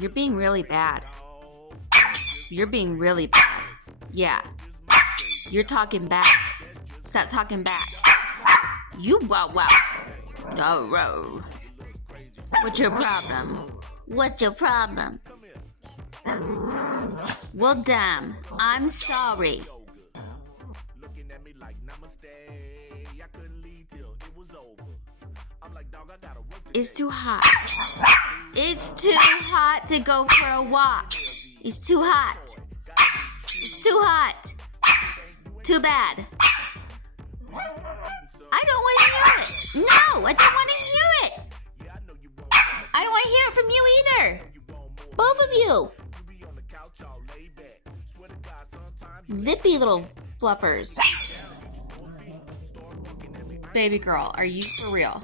You're being really bad. You're being really bad. Yeah. You're talking back. Stop talking back. You wow wow. No. What's your problem? What's your problem? Well, damn. I'm sorry. It's too hot. It's too hot to go for a walk. It's too hot. It's too hot. Too bad. I don't want to hear it. No, I don't want to hear it. I don't want to hear it from you either. Both of you. Lippy little fluffers. Baby girl, are you for real?